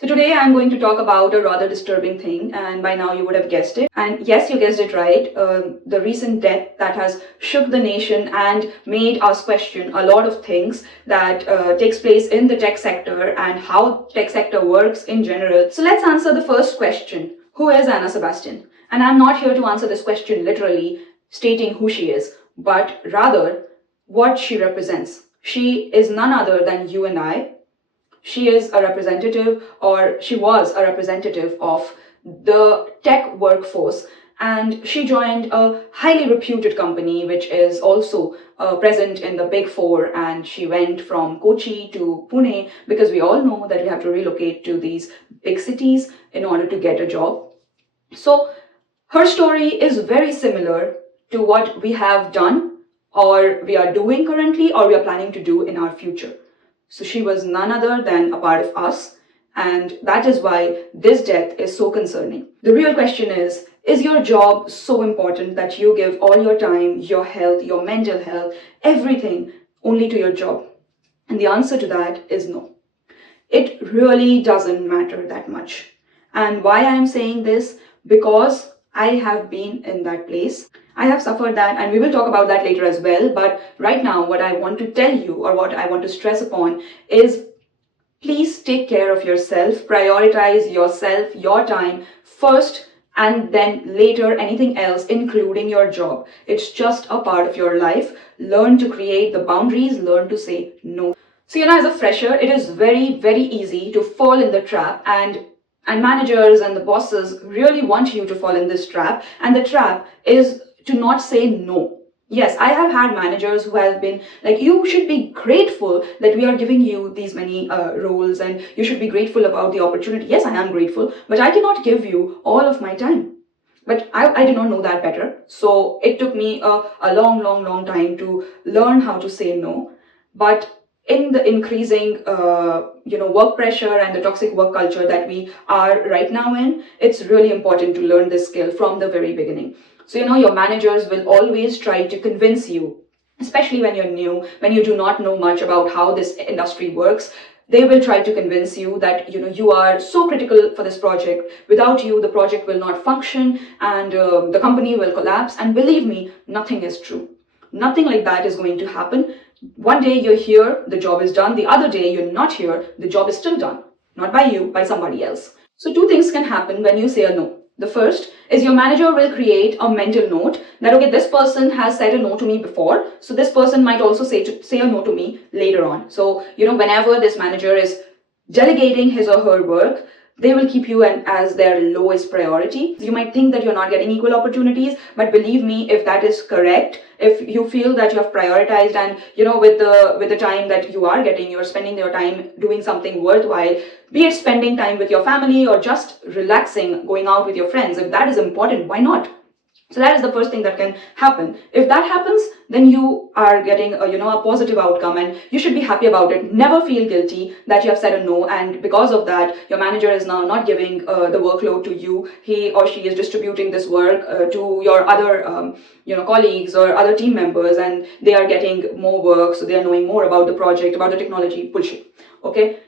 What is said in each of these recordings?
So today I'm going to talk about a rather disturbing thing, and by now you would have guessed it. And yes, you guessed it right. The recent death that has shook the nation and made us question a lot of things that takes place in the tech sector and how tech sector works in general. So let's answer the first question. Who is Anna Sebastian? And I'm not here to answer this question literally, stating who she is, but rather what she represents. She is none other than you and I. She is a representative, or she was a representative of the tech workforce, and she joined a highly reputed company which is also present in the big four, and she went from Kochi to Pune because we all know that we have to relocate to these big cities in order to get a job. So her story is very similar to what we have done, or we are doing currently, or we are planning to do in our future. So she was none other than a part of us, and that is why this death is so concerning. The real question is your job so important that you give all your time, your health, your mental health, everything only to your job? And the answer to that is no. It really doesn't matter that much. And why I am saying this? Because I have been in that place. I have suffered that, and we will talk about that later as well. But right now, what I want to tell you, or what I want to stress upon, is please take care of yourself, prioritize yourself, your time first, and then later anything else, including your job. It's just a part of your life. Learn to create the boundaries, learn to say no. So, as a fresher, it is very, very easy to fall in the trap, and managers and the bosses really want you to fall in this trap, and the trap is to not say no. Yes, I have had managers who have been like, you should be grateful that we are giving you these many roles, and you should be grateful about the opportunity. Yes, I am grateful, but I cannot give you all of my time. But I did not know that better. So it took me a long, long, long time to learn how to say no. But in the increasing work pressure and the toxic work culture that we are right now in, it's really important to learn this skill from the very beginning. So your managers will always try to convince you, especially when you're new, when you do not know much about how this industry works. They will try to convince you that you are so critical for this project. Without you, the project will not function, and the company will collapse. And believe me, nothing is true. Nothing like that is going to happen. One day you're here, the job is done. The other day you're not here, the job is still done. Not by you, by somebody else. So two things can happen when you say a no. The first is your manager will create a mental note that, okay, this person has said a no to me before, so this person might also say a no to me later on. So, whenever this manager is delegating his or her work, they will keep you as their lowest priority. You might think that you're not getting equal opportunities, but believe me, if that is correct, if you feel that you have prioritized and with the time that you are getting, you're spending your time doing something worthwhile, be it spending time with your family or just relaxing, going out with your friends, if that is important, why not? So that is the first thing that can happen. If that happens, then you are getting a positive outcome, and you should be happy about it. Never feel guilty that you have said a no, and because of that, your manager is now not giving the workload to you. He or she is distributing this work to your other colleagues or other team members, and they are getting more work, so they are knowing more about the project, about the technology. Bullshit. Okay?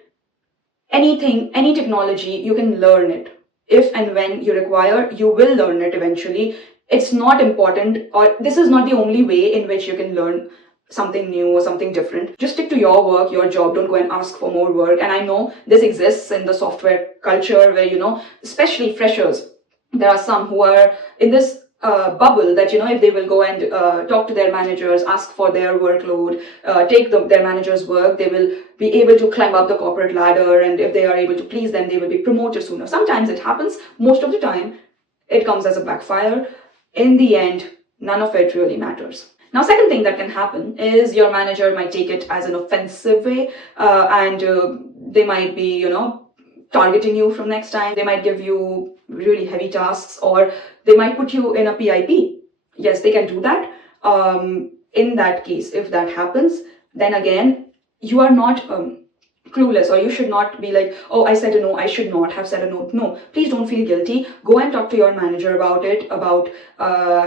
Anything, any technology, you can learn it. If and when you require, you will learn it eventually. It's not important, or this is not the only way in which you can learn something new or something different. Just stick to your work, your job. Don't go and ask for more work. And I know this exists in the software culture where, especially freshers, there are some who are in this bubble that, if they will go and talk to their managers, ask for their workload, take their manager's work, they will be able to climb up the corporate ladder. And if they are able to please them, they will be promoted sooner. Sometimes it happens. Most of the time, it comes as a backfire. In the end, none of it really matters. Now, second thing that can happen is your manager might take it as an offensive way, and they might be, targeting you from next time. They might give you really heavy tasks, or they might put you in a PIP. Yes, they can do that. In that case, if that happens, then again, you are not clueless, or you should not be like, oh, I said a no, I should not have said a no. No, please don't feel guilty. Go and talk to your manager about it, about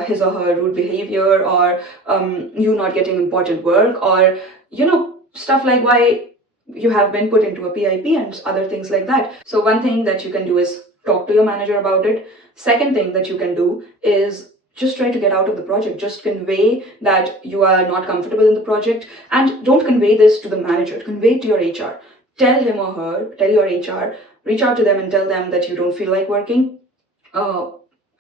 his or her rude behavior, or you not getting important work, or stuff like, why you have been put into a PIP and other things like that. So one thing that you can do is talk to your manager about it. Second thing that you can do is just try to get out of the project. Just convey that you are not comfortable in the project, and don't convey this to the manager. Convey it to your HR. Tell him or her, tell your HR, reach out to them and tell them that you don't feel like working.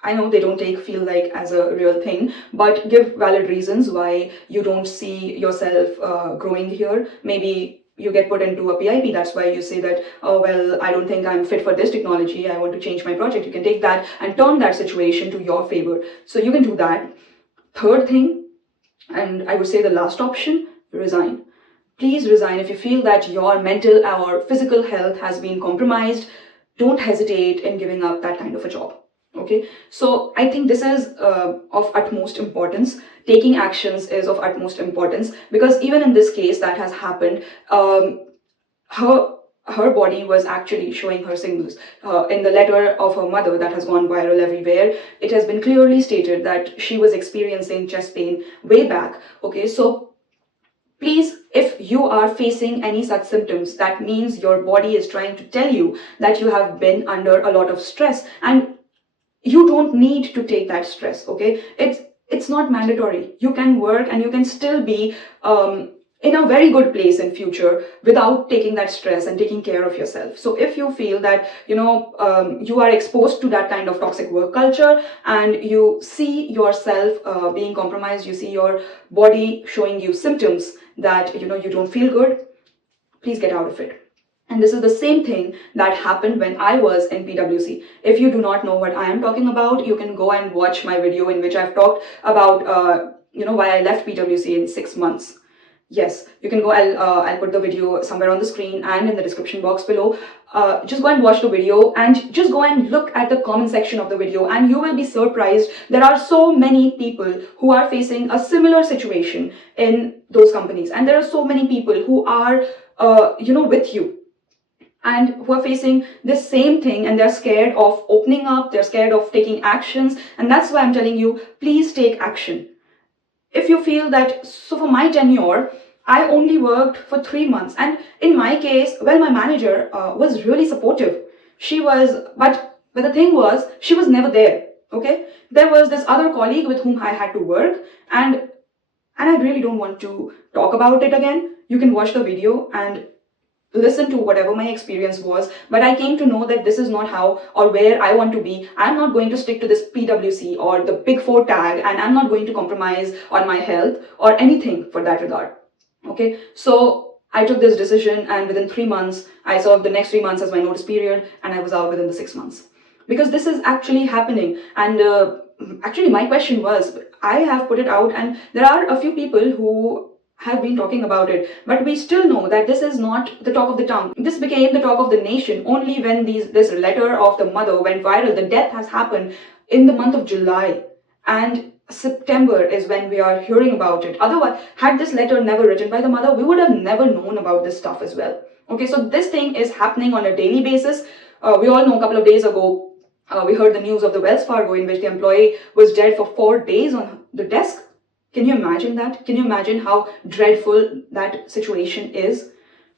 I know they don't take feel like as a real thing, but give valid reasons why you don't see yourself growing here. Maybe you get put into a PIP, that's why you say that, oh, well, I don't think I'm fit for this technology, I want to change my project. You can take that and turn that situation to your favor. So you can do that. Third thing, and I would say the last option, resign. Please resign if you feel that your mental or physical health has been compromised. Don't hesitate in giving up that kind of a job. Okay, so I think this is of utmost importance. Taking actions is of utmost importance, because even in this case that has happened, her body was actually showing her signals. In the letter of her mother that has gone viral everywhere, it has been clearly stated that she was experiencing chest pain way back. Okay, so please, if you are facing any such symptoms, that means your body is trying to tell you that you have been under a lot of stress, and you don't need to take that stress. Okay, it's not mandatory. You can work and you can still be in a very good place in future without taking that stress and taking care of yourself. So if you feel that you are exposed to that kind of toxic work culture, and you see yourself being compromised, you see your body showing you symptoms that you don't feel good, please get out of it. And this is the same thing that happened when I was in PwC. If you do not know what I am talking about, you can go and watch my video in which I've talked about why I left PwC in 6 months. Yes, you can go. I'll put the video somewhere on the screen and in the description box below. Just go and watch the video, and just go and look at the comment section of the video, and you will be surprised. There are so many people who are facing a similar situation in those companies, and there are so many people who are with you, and who are facing this same thing, and they're scared of opening up, they're scared of taking actions. And that's why I'm telling you, please take action. If you feel that, so for my tenure, I only worked for 3 months, and in my case, well, my manager was really supportive. She was, but the thing was, she was never there. Okay, there was this other colleague with whom I had to work, and I really don't want to talk about it again. You can watch the video and listen to whatever my experience was, but I came to know that this is not how or where I want to be. I'm not going to stick to this PwC or the Big Four tag, and I'm not going to compromise on my health or anything for that regard. Okay, so I took this decision, and within 3 months, I served the next 3 months as my notice period, and I was out within the 6 months. Because this is actually happening, and actually my question was, I have put it out, and there are a few people who have been talking about it, but we still know that this is not the talk of the town. This became the talk of the nation only when this letter of the mother went viral. The death has happened in the month of July, and September is when we are hearing about it. Otherwise, had this letter never written by the mother, we would have never known about this stuff as well. Okay, so this thing is happening on a daily basis. We all know a couple of days ago, we heard the news of the Wells Fargo in which the employee was dead for 4 days on the desk. Can you imagine that? Can you imagine how dreadful that situation is?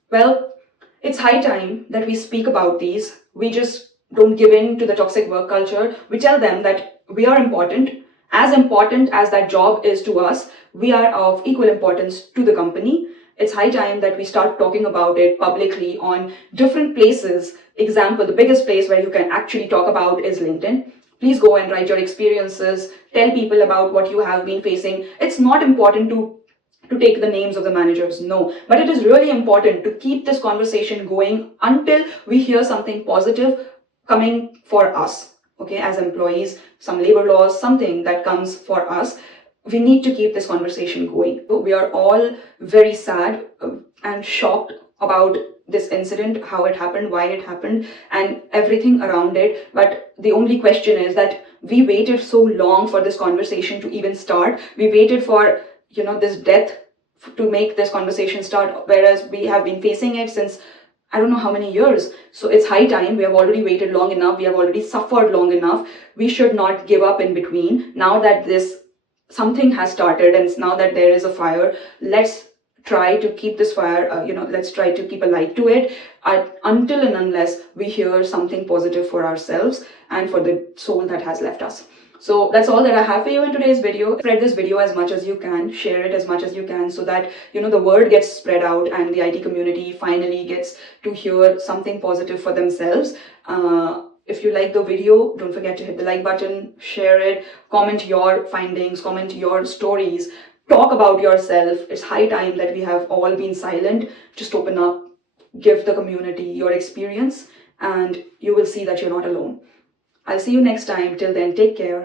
Well, it's high time that we speak about these. We just don't give in to the toxic work culture. We tell them that we are important. As important as that job is to us, we are of equal importance to the company. It's high time that we start talking about it publicly on different places. Example, the biggest place where you can actually talk about is LinkedIn. Please go and write your experiences, tell people about what you have been facing. It's not important to take the names of the managers, no, but it is really important to keep this conversation going until we hear something positive coming for us, okay, as employees, some labor laws, something that comes for us. We need to keep this conversation going. We are all very sad and shocked about this incident, how it happened, why it happened, and everything around it. But the only question is that we waited so long for this conversation to even start. We waited for this death to make this conversation start, whereas we have been facing it since I don't know how many years. So it's high time. We have already waited long enough. We have already suffered long enough. We should not give up in between. Now that this something has started, and now that there is a fire, let's try to keep this fire, let's try to keep a light to it until and unless we hear something positive for ourselves and for the soul that has left us. So that's all that I have for you in today's video. Spread this video as much as you can, share it as much as you can, so that the word gets spread out and the IT community finally gets to hear something positive for themselves. If you like the video, don't forget to hit the like button, share it, comment your findings, comment your stories, talk about yourself. It's high time that we have all been silent. Just open up, give the community your experience, and you will see that you're not alone. I'll see you next time. Till then, take care.